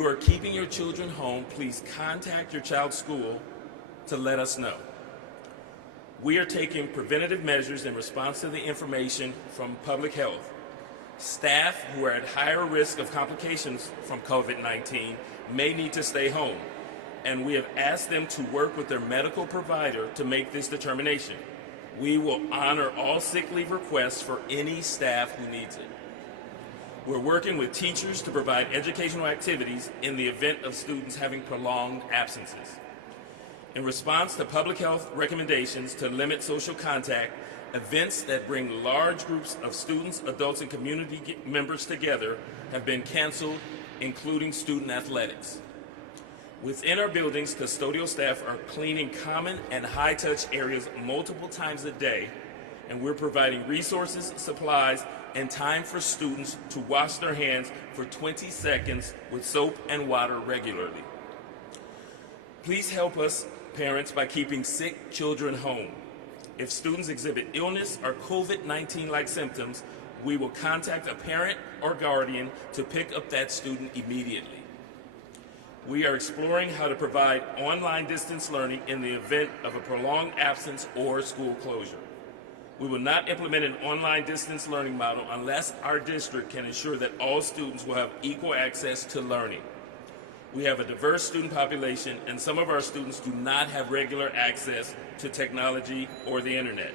you are keeping your children home, please contact your child's school to let us know. We are taking preventative measures in response to the information from public health. Staff who are at higher risk of complications from COVID-19 may need to stay home, and we have asked them to work with their medical provider to make this determination. We will honor all sick leave requests for any staff who needs it. We're working with teachers to provide educational activities in the event of students having prolonged absences. In response to public health recommendations to limit social contact, events that bring large groups of students, adults, and community members together have been canceled, including student athletics. Within our buildings, custodial staff are cleaning common and high-touch areas multiple times a day, and we're providing resources, supplies, and time for students to wash their hands for 20 seconds with soap and water regularly. Please help us, parents, by keeping sick children home. If students exhibit illness or COVID-19-like symptoms, we will contact a parent or guardian to pick up that student immediately. We are exploring how to provide online distance learning in the event of a prolonged absence or school closure. We will not implement an online distance learning model unless our district can ensure that all students will have equal access to learning. We have a diverse student population, and some of our students do not have regular access to technology or the internet.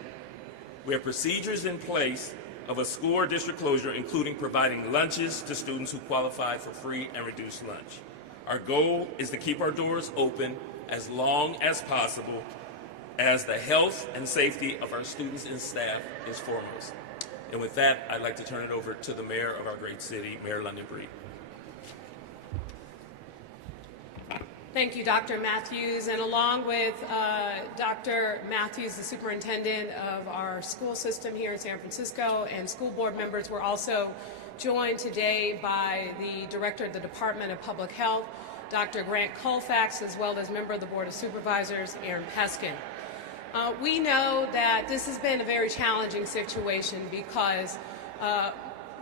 We have procedures in place of a school or district closure, including providing lunches to students who qualify for free and reduced lunch. Our goal is to keep our doors open as long as possible, as the health and safety of our students and staff is foremost. And with that, I'd like to turn it over to the mayor of our great city, Mayor London Breed. Thank you, Dr. Matthews. And along with Dr. Matthews, the superintendent of our school system here in San Francisco, and school board members, we're also joined today by the director of the Department of Public Health, Dr. Grant Colfax, as well as member of the Board of Supervisors, Aaron Peskin. We know that this has been a very challenging situation because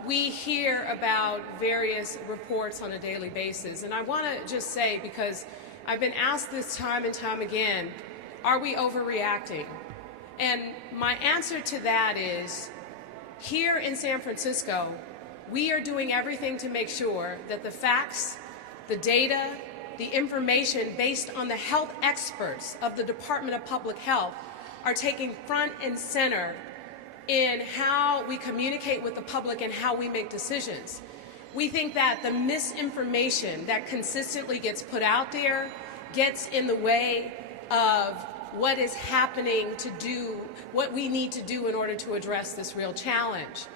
we hear about various reports on a daily basis. And I want to just say, because I've been asked this time and time again, are we overreacting? And my answer to that is, here in San Francisco, we are doing everything to make sure that the facts, the data, the information based on the health experts of the Department of Public Health are taking front and center in how we communicate with the public and how we make decisions. We think that the misinformation that consistently gets put out there gets in the way of what is happening to do, what we need to do in order to address this real challenge.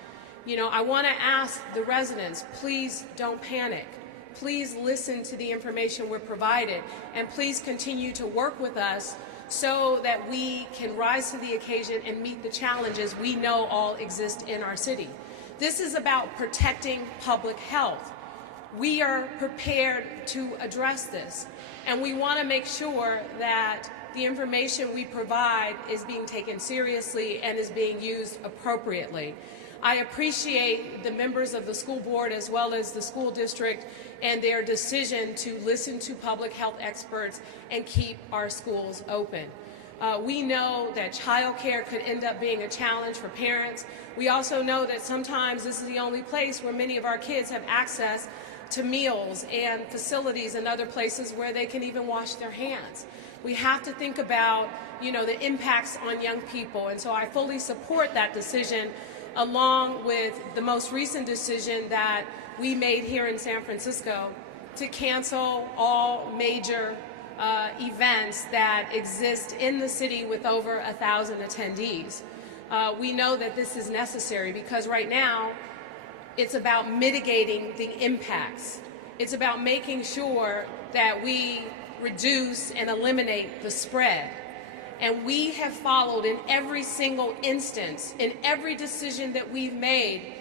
You know, I want to ask the residents, please don't panic. Please listen to the information we're provided, and please continue to work with us so that we can rise to the occasion and meet the challenges we know all exist in our city. This is about protecting public health. We are prepared to address this, and we want to make sure that the information we provide is being taken seriously and is being used appropriately. I appreciate the members of the school board as well as the school district and their decision to listen to public health experts and keep our schools open. We know that childcare could end up being a challenge for parents. We also know that sometimes this is the only place where many of our kids have access to meals and facilities and other places where they can even wash their hands. We have to think about, you know, the impacts on young people, and so I fully support that decision, along with the most recent decision that we made here in San Francisco to cancel all major events that exist in the city with over 1,000 attendees. We know that this is necessary because right now it's about mitigating the impacts. It's about making sure that we reduce and eliminate the spread. And we have followed in every single instance, in every decision that we've made,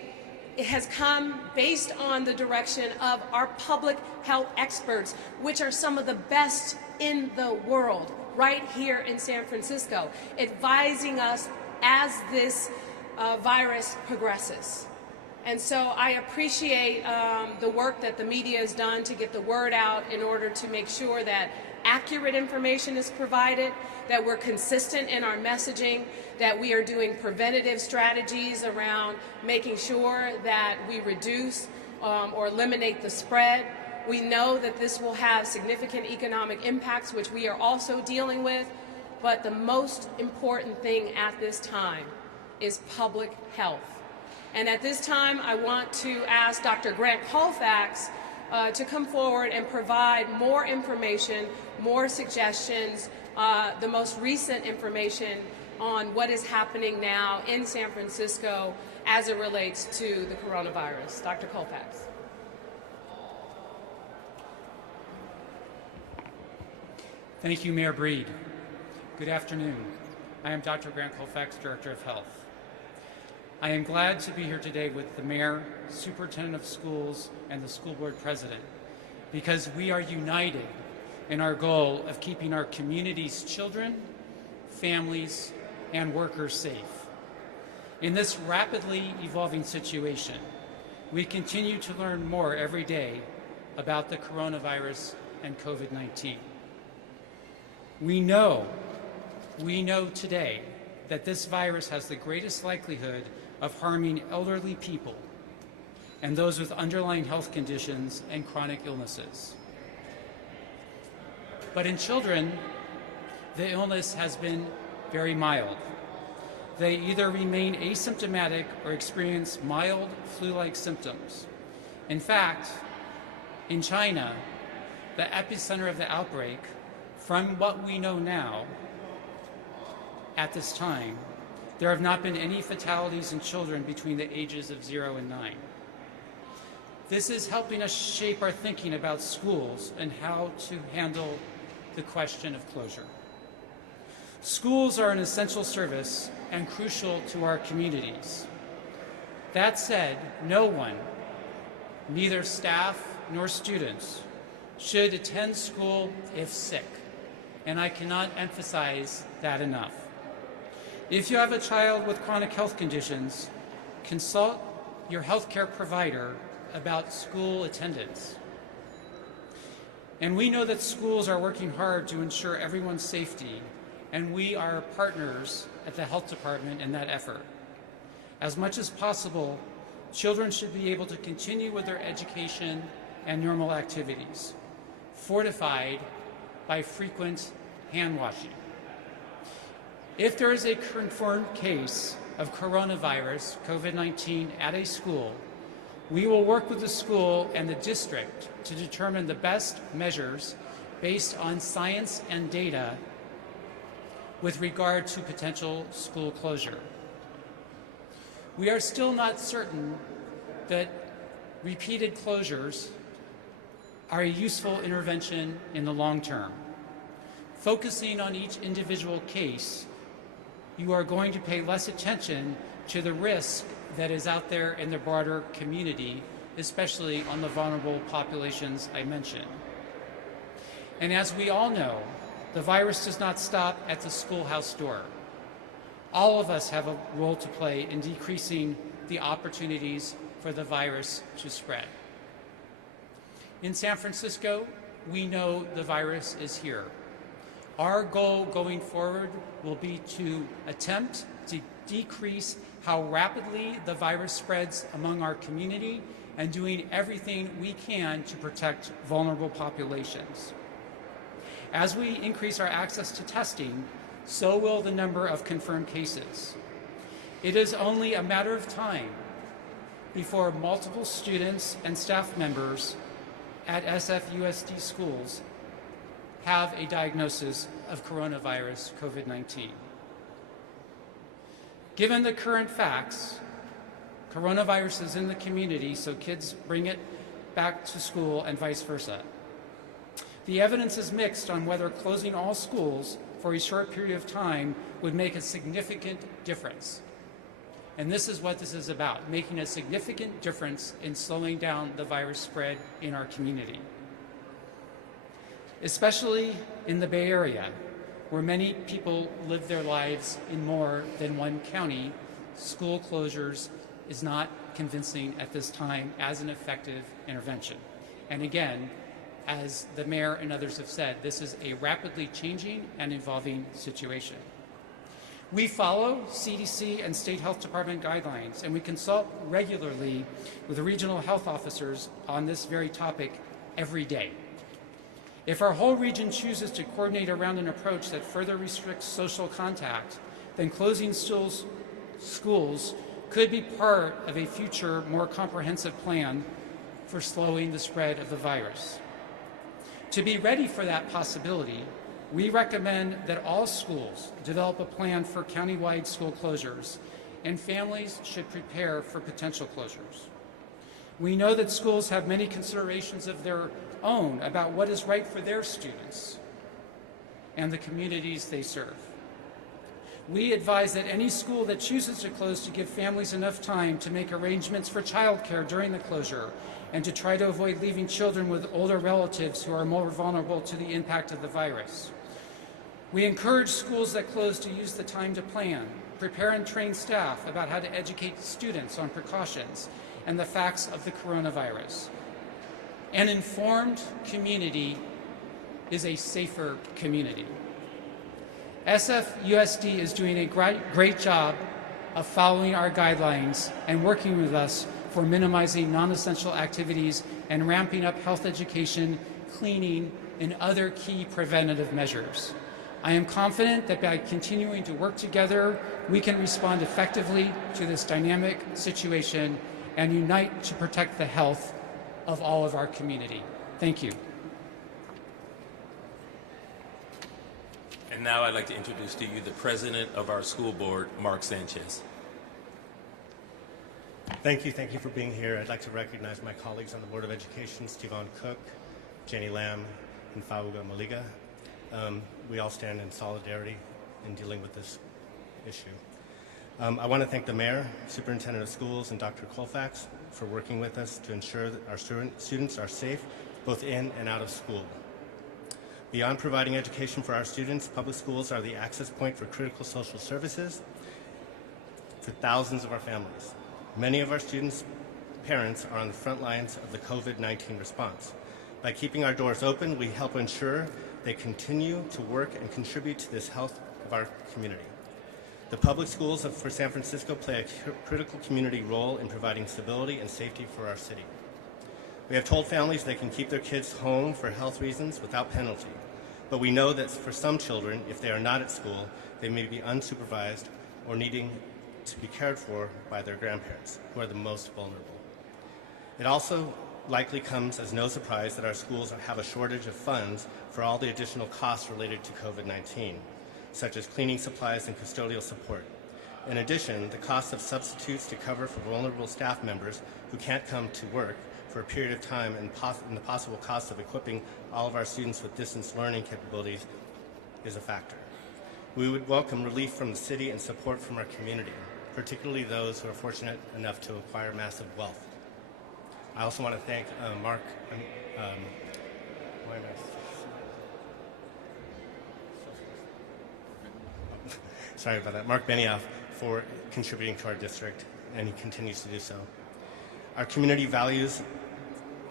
it has come based on the direction of our public health experts, which are some of the best in the world, right here in San Francisco, advising us as this virus progresses. And so I appreciate the work that the media has done to get the word out in order to make sure that accurate information is provided, that we're consistent in our messaging, that we are doing preventative strategies around making sure that we reduce or eliminate the spread. We know that this will have significant economic impacts, which we are also dealing with, but the most important thing at this time is public health. And at this time, I want to ask Dr. Grant Colfax to come forward and provide more information, more suggestions, the most recent information on what is happening now in San Francisco as it relates to the coronavirus. Dr. Colfax. Thank you, Mayor Breed. Good afternoon. I am Dr. Grant Colfax, Director of Health. I am glad to be here today with the Mayor, Superintendent of Schools, and the School Board President, because we are united in our goal of keeping our community's children, families, and workers safe. In this rapidly evolving situation, we continue to learn more every day about the coronavirus and COVID-19. We know today that this virus has the greatest likelihood of harming elderly people and those with underlying health conditions and chronic illnesses. But in children, the illness has been very mild. They either remain asymptomatic or experience mild flu-like symptoms. In fact, in China, the epicenter of the outbreak, from what we know now, at this time, there have not been any fatalities in children between the ages of 0 and 9. This is helping us shape our thinking about schools and how to handle the question of closure. Schools are an essential service and crucial to our communities. That said, no one, neither staff nor students, should attend school if sick, and I cannot emphasize that enough. If you have a child with chronic health conditions, consult your healthcare provider about school attendance. And we know that schools are working hard to ensure everyone's safety, and we are partners at the health department in that effort. As much as possible, children should be able to continue with their education and normal activities, fortified by frequent hand washing. If there is a confirmed case of coronavirus, COVID-19, at a school, we will work with the school and the district to determine the best measures based on science and data with regard to potential school closure. We are still not certain that repeated closures are a useful intervention in the long term. Focusing on each individual case, you are going to pay less attention to the risk that is out there in the broader community, especially on the vulnerable populations I mentioned. And as we all know, the virus does not stop at the schoolhouse door. All of us have a role to play in decreasing the opportunities for the virus to spread. In San Francisco, we know the virus is here. Our goal going forward will be to attempt to decrease how rapidly the virus spreads among our community and doing everything we can to protect vulnerable populations. As we increase our access to testing, so will the number of confirmed cases. It is only a matter of time before multiple students and staff members at SFUSD schools have a diagnosis of coronavirus COVID-19. Given the current facts, coronavirus is in the community, so kids bring it back to school and vice versa. The evidence is mixed on whether closing all schools for a short period of time would make a significant difference. And this is what this is about, making a significant difference in slowing down the virus spread in our community. Especially in the Bay Area, where many people live their lives in more than one county, school closures is not convincing at this time as an effective intervention. And again, as the mayor and others have said, this is a rapidly changing and evolving situation. We follow CDC and state health department guidelines, and we consult regularly with the regional health officers on this very topic every day. If our whole region chooses to coordinate around an approach that further restricts social contact, then closing schools could be part of a future, more comprehensive plan for slowing the spread of the virus. To be ready for that possibility, we recommend that all schools develop a plan for countywide school closures, and families should prepare for potential closures. We know that schools have many considerations of their own about what is right for their students and the communities they serve. We advise that any school that chooses to close to give families enough time to make arrangements for childcare during the closure and to try to avoid leaving children with older relatives who are more vulnerable to the impact of the virus. We encourage schools that close to use the time to plan, prepare and train staff about how to educate students on precautions and the facts of the coronavirus. An informed community is a safer community. SFUSD is doing a great job of following our guidelines and working with us for minimizing non-essential activities and ramping up health education, cleaning, and other key preventative measures. I am confident that by continuing to work together, we can respond effectively to this dynamic situation and unite to protect the health of all of our community. Thank you. And now I'd like to introduce to you the president of our school board, Mark Sanchez. Thank you for being here. I'd like to recognize my colleagues on the Board of Education, Stevon Cook, Jenny Lamb, and Fauga Maliga. We all stand in solidarity in dealing with this issue. I want to thank the mayor, superintendent of schools, and Dr. Colfax for working with us to ensure that our students are safe both in and out of school. Beyond providing education for our students, public schools are the access point for critical social services for thousands of our families. Many of our students' parents are on the front lines of the COVID-19 response. By keeping our doors open, we help ensure they continue to work and contribute to this health of our community. The public schools for San Francisco play a critical community role in providing stability and safety for our city. We have told families they can keep their kids home for health reasons without penalty, but we know that for some children, if they are not at school, they may be unsupervised or needing to be cared for by their grandparents, who are the most vulnerable. It also likely comes as no surprise that our schools have a shortage of funds for all the additional costs related to COVID-19, such as cleaning supplies and custodial support. In addition, the cost of substitutes to cover for vulnerable staff members who can't come to work for a period of time and the possible cost of equipping all of our students with distance learning capabilities is a factor. We would welcome relief from the city and support from our community, particularly those who are fortunate enough to acquire massive wealth. I also want to thank Mark, sorry about that, Mark Benioff for contributing to our district, and he continues to do so. Our community values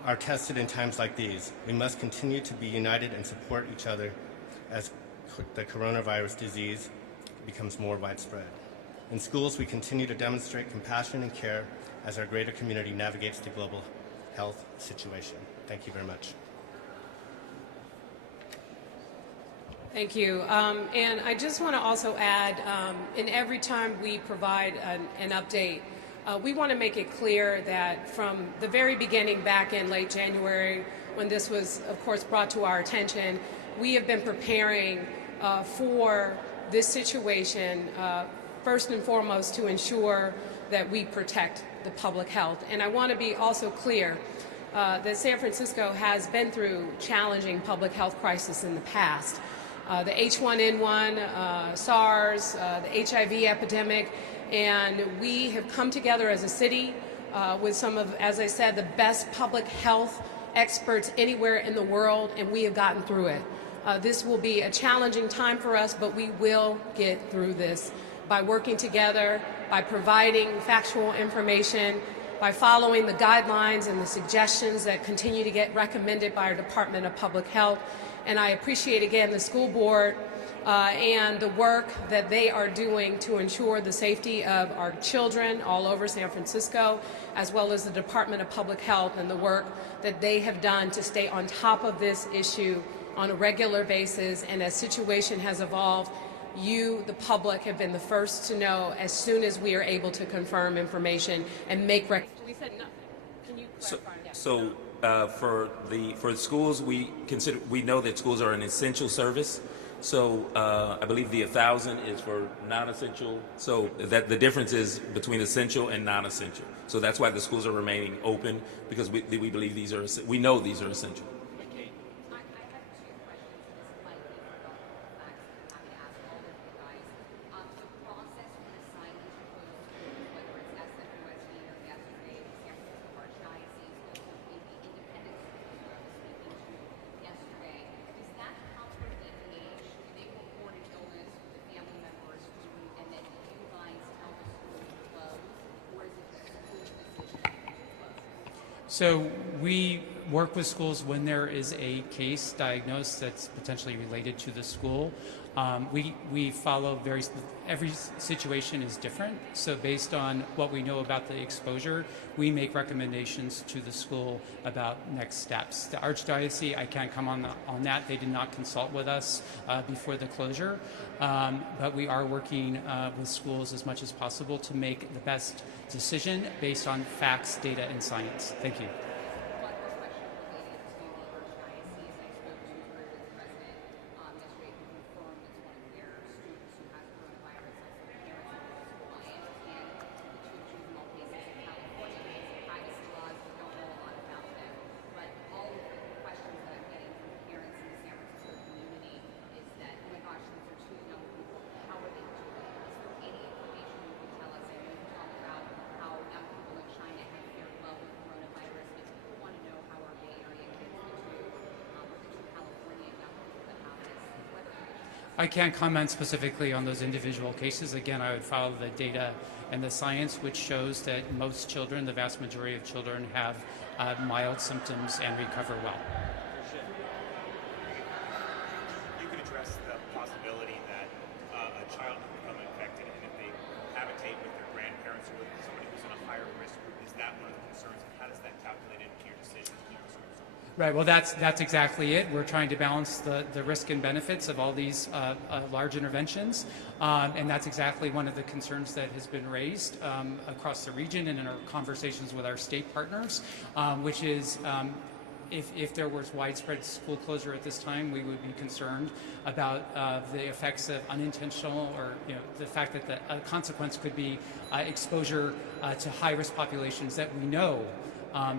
are tested in times like these. We must continue to be united and support each other as the coronavirus disease becomes more widespread. In schools, we continue to demonstrate compassion and care as our greater community navigates the global health situation. Thank you very much. Thank you. And I just want to also add, in every time we provide an update, we want to make it clear that from the very beginning back in late January, when this was, of course, brought to our attention, we have been preparing for this situation, first and foremost, to ensure that we protect the public health. And I want to be also clear that San Francisco has been through challenging public health crises in the past. The H1N1, SARS, the HIV epidemic, and we have come together as a city with some of, as I said, the best public health experts anywhere in the world, and we have gotten through it. This will be a challenging time for us, but we will get through this by working together by providing factual information, by following the guidelines and the suggestions that continue to get recommended by our Department of Public Health. And I appreciate again the school board and the work that they are doing to ensure the safety of our children all over San Francisco, as well as the Department of Public Health and the work that they have done to stay on top of this issue on a regular basis. And as situation has evolved, you, the public, have been the first to know as soon as we are able to confirm information and make recommendations. We said nothing. Can you clarify? So for the schools, we know that schools are an essential service. So I believe the 1,000 is for non-essential. So that the difference is between essential and non-essential. So that's why the schools are remaining open, because we believe we know these are essential. So we work with schools when there is a case diagnosed that's potentially related to the school. We follow every situation is different. So based on what we know about the exposure, we make recommendations to the school about next steps. The Archdiocese, I can't come on that. They did not consult with us before the closure. But we are working with schools as much as possible to make the best decision based on facts, data, and science. Thank you. I can't comment specifically on those individual cases. Again, I would follow the data and the science, which shows that most children, the vast majority of children, have mild symptoms and recover well. You could address the possibility that a child can become infected, and if they habitate with their grandparents or with somebody who's in a higher risk group, is that one of the concerns? And how does that calculate into your decision? Right. Well, that's exactly it. We're trying to balance the risk and benefits of all these large interventions, and that's exactly one of the concerns that has been raised across the region and in our conversations with our state partners, which is if there was widespread school closure at this time, we would be concerned about the effects of unintentional, or the fact that the consequence could be exposure to high-risk populations that we know.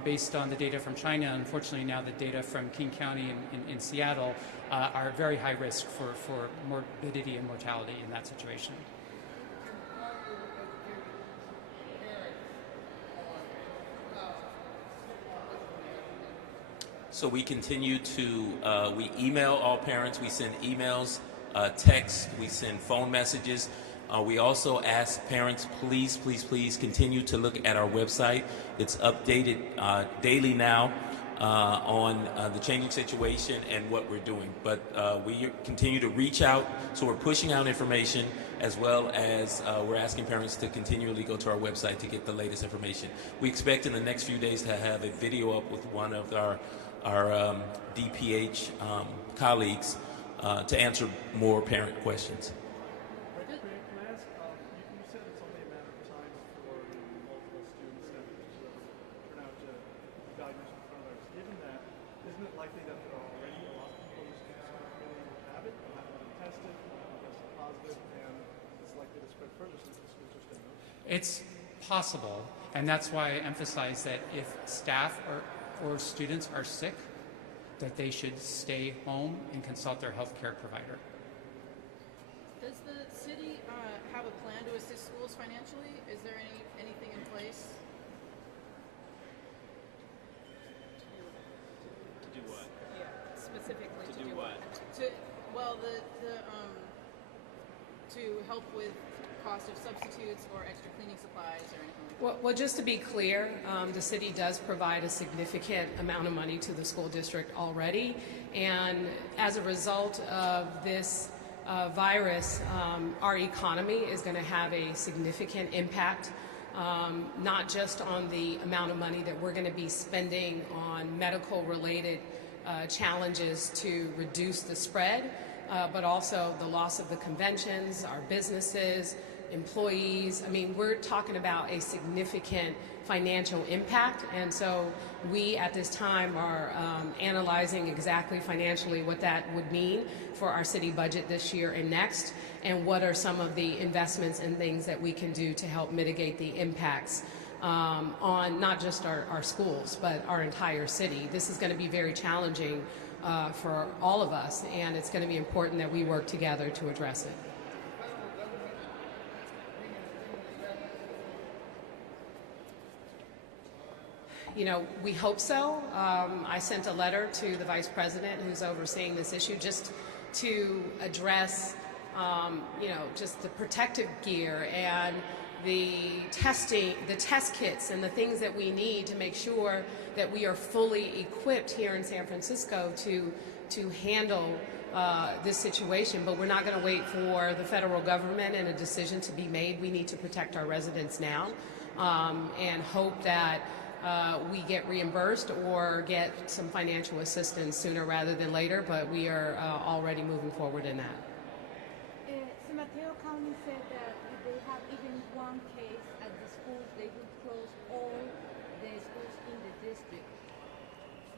Based on the data from China, unfortunately now the data from King County in Seattle are very high risk for morbidity and mortality in that situation. So we continue to, we email all parents, we send emails, text, we send phone messages. We also ask parents, please continue to look at our website. It's updated daily now on the changing situation and what we're doing. But we continue to reach out, so we're pushing out information, as well as we're asking parents to continually go to our website to get the latest information. We expect in the next few days to have a video up with one of our DPH colleagues to answer more parent questions. It's possible, and that's why I emphasize that if staff or students are sick, that they should stay home and consult their healthcare provider. Does the city have a plan to assist schools financially? Is there anything in place? To do what? Yeah, specifically To do what? To to help with cost of substitutes or extra cleaning supplies or anything like that? Well, just to be clear, the city does provide a significant amount of money to the school district already, and as a result of this virus, our economy is going to have a significant impact, not just on the amount of money that we're going to be spending on medical-related challenges to reduce the spread, but also the loss of the conventions, our businesses, employees. I mean, we're talking about a significant financial impact, and so we at this time are analyzing exactly financially what that would mean for our city budget this year and next, and what are some of the investments and things that we can do to help mitigate the impacts on not just our schools, but our entire city. This is going to be very challenging for all of us, and it's going to be important that we work together to address it. You know, we hope so. I sent a letter to the Vice President who's overseeing this issue just to address, you know, just the protective gear and the testing, the test kits and the things that we need to make sure that we are fully equipped here in San Francisco to handle this situation. But we're not going to wait for the federal government and a decision to be made. We need to protect our residents now and hope that we get reimbursed or get some financial assistance sooner rather than later, but we are already moving forward in that. San Mateo County said that if they have even one case at the schools, they would close all the schools in the district.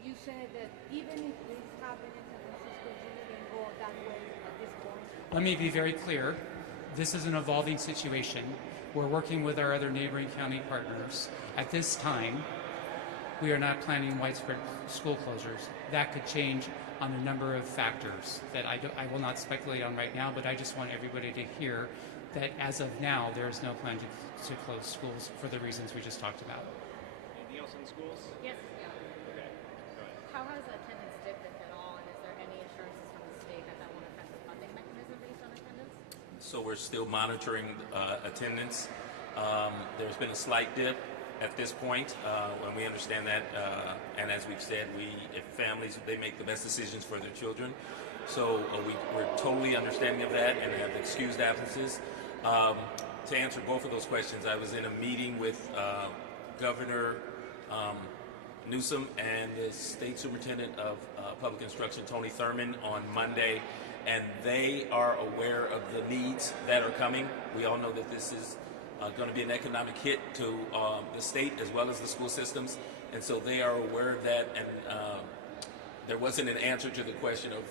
You said that even if this happened in San Francisco, you wouldn't go that way at this point. Let me be very clear. This is an evolving situation. We're working with our other neighboring county partners. At this time, we are not planning widespread school closures. That could change on a number of factors that I will not speculate on right now, but I just want everybody to hear that as of now, there is no plan to close schools for the reasons we just talked about. Anything else in schools? Yes. Okay, go ahead. How has attendance dipped, if at all, and is there any assurances from the state that that won't affect the funding mechanism based on attendance? So we're still monitoring attendance. There's been a slight dip at this point, when we understand that, and as we've said, if families, they make the best decisions for their children. So we're totally understanding of that and have excused absences. To answer both of those questions, I was in a meeting with Governor Newsom and the State Superintendent of Public Instruction, Tony Thurmond, on Monday, and they are aware of the needs that are coming. We all know that this is going to be an economic hit to the state as well as the school systems, and so they are aware of that, and there wasn't an answer to the question of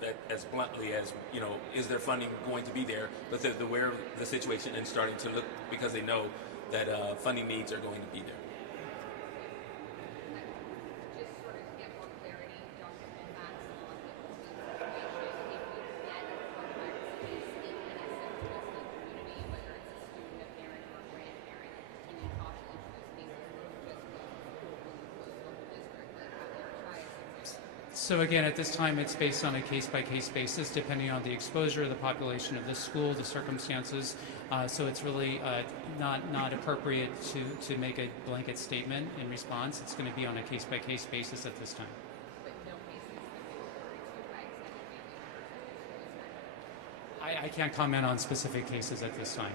that as bluntly as, you know, is there funding going to be there, but they're aware of the situation and starting to look because they know that funding needs are going to be there. Just sort of to get more clarity, Dr. Minmax, on the situation, if we get a coronavirus case in any central community, whether it's a student, a parent, or a grandparent, can you talk to each of those cases, or just close local district, like how they try it? So again, at this time, it's based on a case-by-case basis, depending on the exposure of the population of the school, the circumstances. So it's really not appropriate to make a blanket statement in response. It's going to be on a case-by-case basis at this time. But no cases that they refer to by extended family members. I can't comment on specific cases at this time.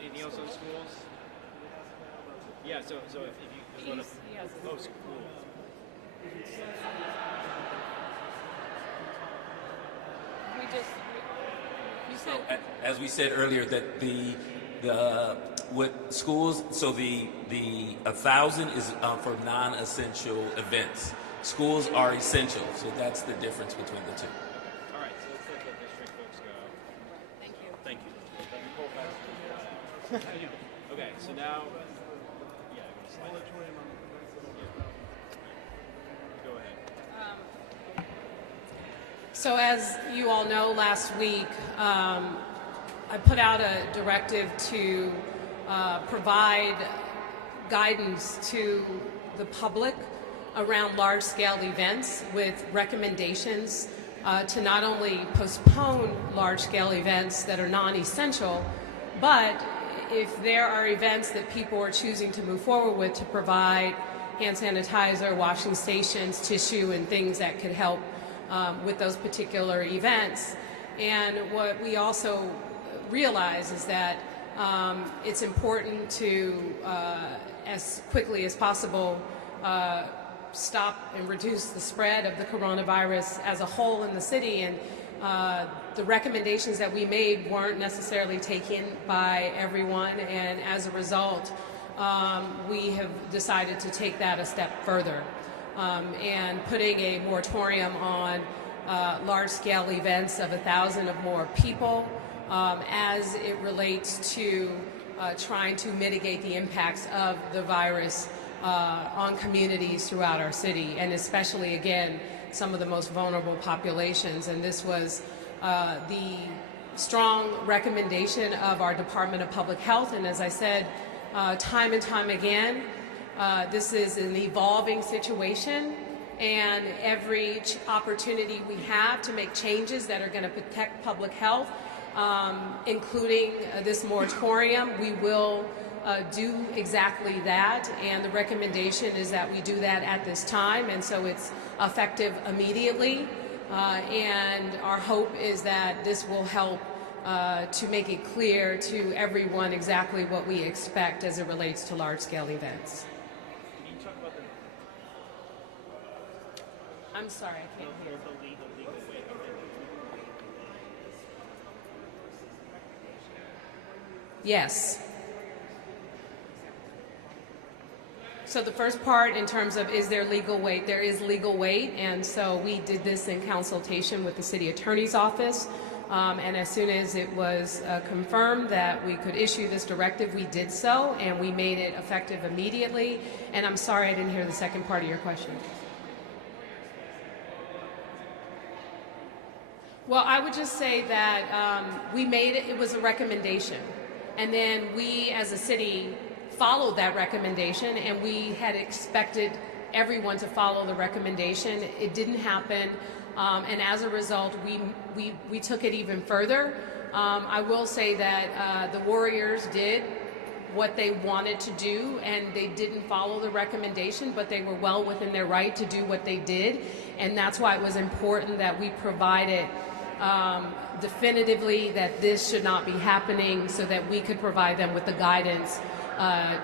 Anything else on schools? Yeah, so if you go to school. You So, said as we said earlier, that what schools, so the 1,000 is for non-essential events. Schools are essential, so that's the difference between the two. All right, so let's let the district folks go. thank you. Thank you. Let me pull fast. Okay, so now, yeah, I'm gonna slide. Go ahead. So as you all know, last week I put out a directive to provide guidance to the public around large-scale events with recommendations to not only postpone large-scale events that are non-essential, but if there are events that people are choosing to move forward with, to provide hand sanitizer, washing stations, tissue, and things that could help with those particular events. And what we also realize is that it's important to, as quickly as possible, stop and reduce the spread of the coronavirus as a whole in the city. And the recommendations that we made weren't necessarily taken by everyone, and as a result, we have decided to take that a step further, and putting a moratorium on large-scale events of 1,000 or more people as it relates to trying to mitigate the impacts of the virus on communities throughout our city, and especially, again, some of the most vulnerable populations. And this was the strong recommendation of our Department of Public Health. And as I said time and time again, this is an evolving situation, and every opportunity we have to make changes that are going to protect public health, including this moratorium, we will do exactly that. And the recommendation is that we do that at this time, and so it's effective immediately. And our hope is that this will help to make it clear to everyone exactly what we expect as it relates to large-scale events. Can you talk about the I'm sorry, I can't hear. legal way of it? Yes. So the first part, in terms of is there legal weight, there is legal weight, and so we did this in consultation with the city attorney's office, and as soon as it was confirmed that we could issue this directive, we did so, and we made it effective immediately. And I'm sorry I didn't hear the second part of your question. Well, I would just say that we made it, it was a recommendation, and then we as a city followed that recommendation, and we had expected everyone to follow the recommendation. It didn't happen, and as a result, we took it even further. I will say that the Warriors did what they wanted to do, and they didn't follow the recommendation, but they were well within their right to do what they did, and that's why it was important that we provided definitively that this should not be happening, so that we could provide them with the guidance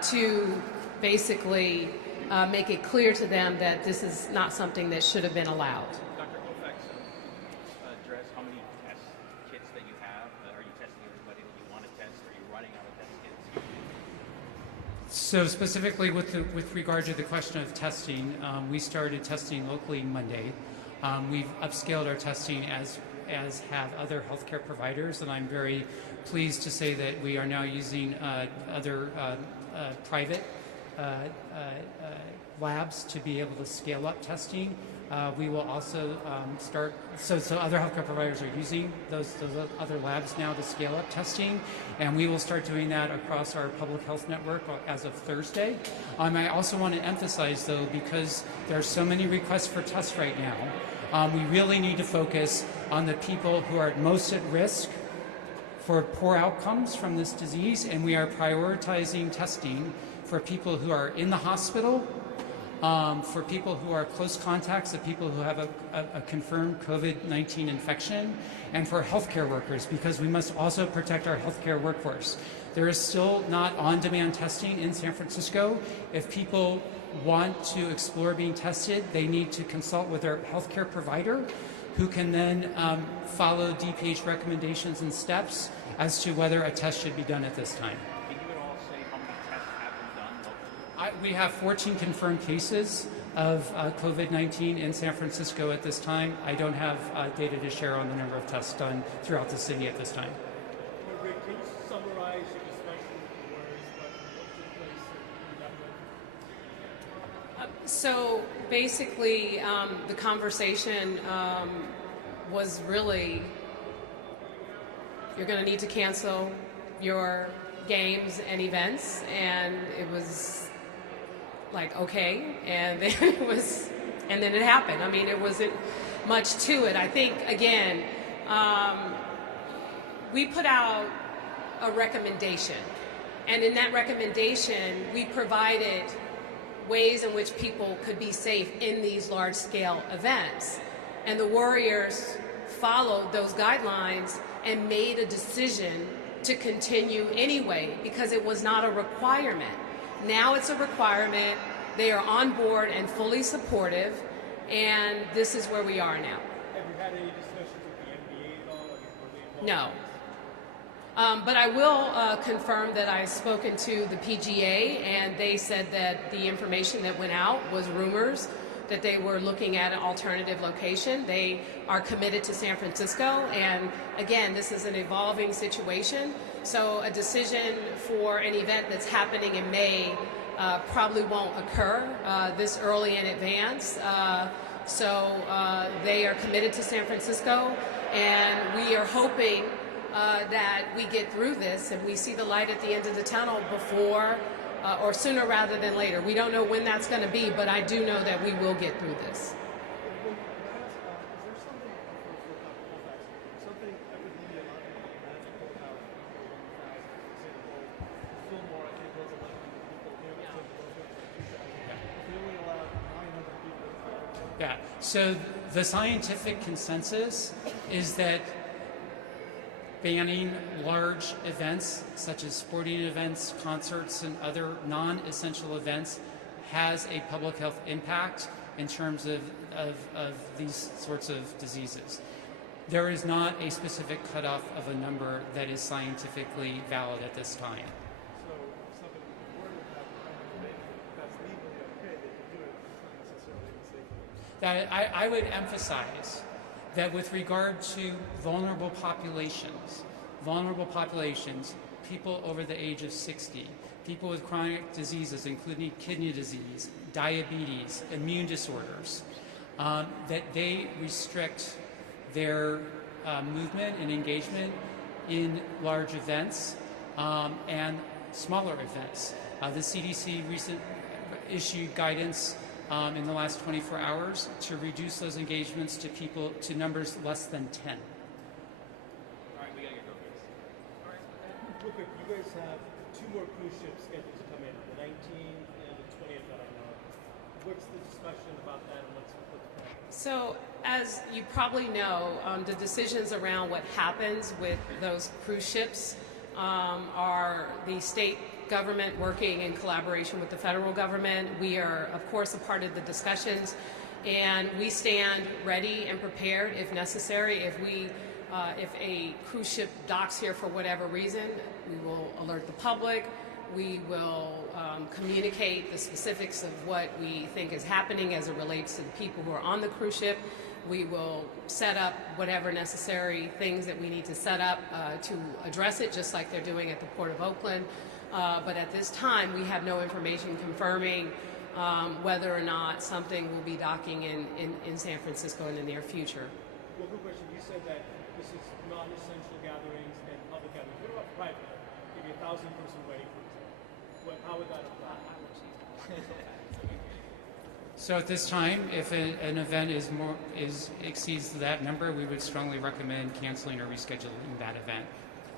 to basically make it clear to them that this is not something that should have been allowed. Dr. Kovacs, address how many test kits that you have. Are you testing everybody that you want to test? Are you running out of test kits? So specifically with regard to the question of testing, we started testing locally Monday. We've upscaled our testing as have other healthcare providers, and I'm very pleased to say that we are now using other private labs to be able to scale up testing. We will also start, so other healthcare providers are using those other labs now to scale up testing, and we will start doing that across our public health network as of Thursday. I also want to emphasize, though, because there are so many requests for tests right now, we really need to focus on the people who are most at risk for poor outcomes from this disease, and we are prioritizing testing for people who are in the hospital, for people who are close contacts of people who have a confirmed COVID-19 infection, and for healthcare workers, because we must also protect our healthcare workforce. There is still not on-demand testing in San Francisco. If people want to explore being tested, they need to consult with their healthcare provider, who can then follow DPH recommendations and steps as to whether a test should be done at this time. Can you at all say how many tests have been done locally? We have 14 confirmed cases of COVID-19 in San Francisco at this time. I don't have data to share on the number of tests done throughout the city at this time. Can you summarize your discussion with what took place in that way? So basically, the conversation was really, you're going to need to cancel your games and events, and it was like, okay, and then it happened. I mean, it wasn't, much to it. I think, again, we put out a recommendation, and in that recommendation, we provided ways in which people could be safe in these large-scale events. And the Warriors followed those guidelines and made a decision to continue anyway, because it was not a requirement. Now it's a requirement. They are on board and fully supportive, and this is where we are now. Have you had any discussions with the NBA at all? Like, were they involved No. in this? But I will confirm that I've spoken to the PGA, and they said that the information that went out was rumors, that they were looking at an alternative location. They are committed to San Francisco, and again, this is an evolving situation, so a decision for an event that's happening in May probably won't occur this early in advance. So they are committed to San Francisco, and we are hoping that we get through this and we see the light at the end of the tunnel before or sooner rather than later. We don't know when that's going to be, but I do know that we will get through this. Well, can I ask, is there something that would be a lot of magical about Fillmore, I think, was 1,100 people here, if they only allowed 900 people. Yeah, so the scientific consensus is that banning large events such as sporting events, concerts, and other non-essential events has a public health impact in terms of these sorts of diseases. There is not a specific cutoff of a number that is scientifically valid at this time. So if somebody were to have that's legally okay, they could do it, it's not necessarily safe. That I would emphasize that with regard to vulnerable populations, people over the age of 60, people with chronic diseases, including kidney disease, diabetes, immune disorders, that they restrict their movement and engagement in large events and smaller events. The CDC recently issued guidance in the last 24 hours to reduce those engagements to numbers less than 10. All right, we gotta get going. All right. Real quick, you guys have 2 more cruise ships scheduled to come in, the 19th and the 20th that I know of. What's the discussion about that and what's the plan? So, as you probably know, the decisions around what happens with those cruise ships are the state government working in collaboration with the federal government. We are, of course, a part of the discussions, and we stand ready and prepared if necessary. If a cruise ship docks here for whatever reason, we will alert the public. We will communicate the specifics of what we think is happening as it relates to the people who are on the cruise ship. We will set up whatever necessary things that we need to set up to address it, just like they're doing at the Port of Oakland. But at this time, we have no information confirming whether or not something will be docking in San Francisco in the near future. Well, quick question. You said that this is non-essential gatherings and public gatherings. What about private? Maybe 1,000-person wedding, for example. How would that apply? So at this time, if an event exceeds that number, we would strongly recommend canceling or rescheduling that event,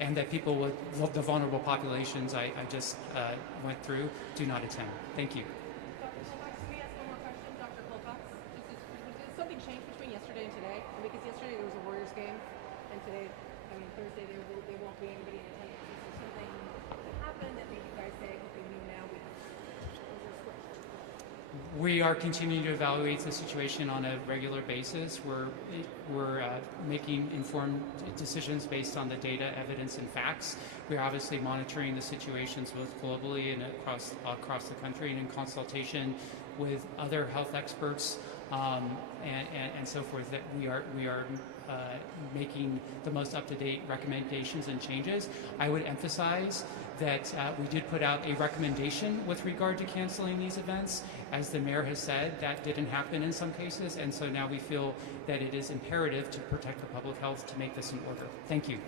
and that people with the vulnerable populations I just went through do not attend. Thank you. Dr. Colfax, can we ask one more question? Dr. Colfax, did something change between yesterday and today? Because yesterday there was a Warriors game, and today, Thursday, there won't be anybody in attendance. Is there something that happened that made you guys say, okay, now we have to switch? We are continuing to evaluate the situation on a regular basis. We're making informed decisions based on the data, evidence, and facts. We're obviously monitoring the situations both globally and across the country, and in consultation with other health experts and so forth. That we are making the most up-to-date recommendations and changes. I would emphasize that we did put out a recommendation with regard to canceling these events. As the mayor has said, that didn't happen in some cases, and so now we feel that it is imperative to protect the public health to make this in order. Thank you.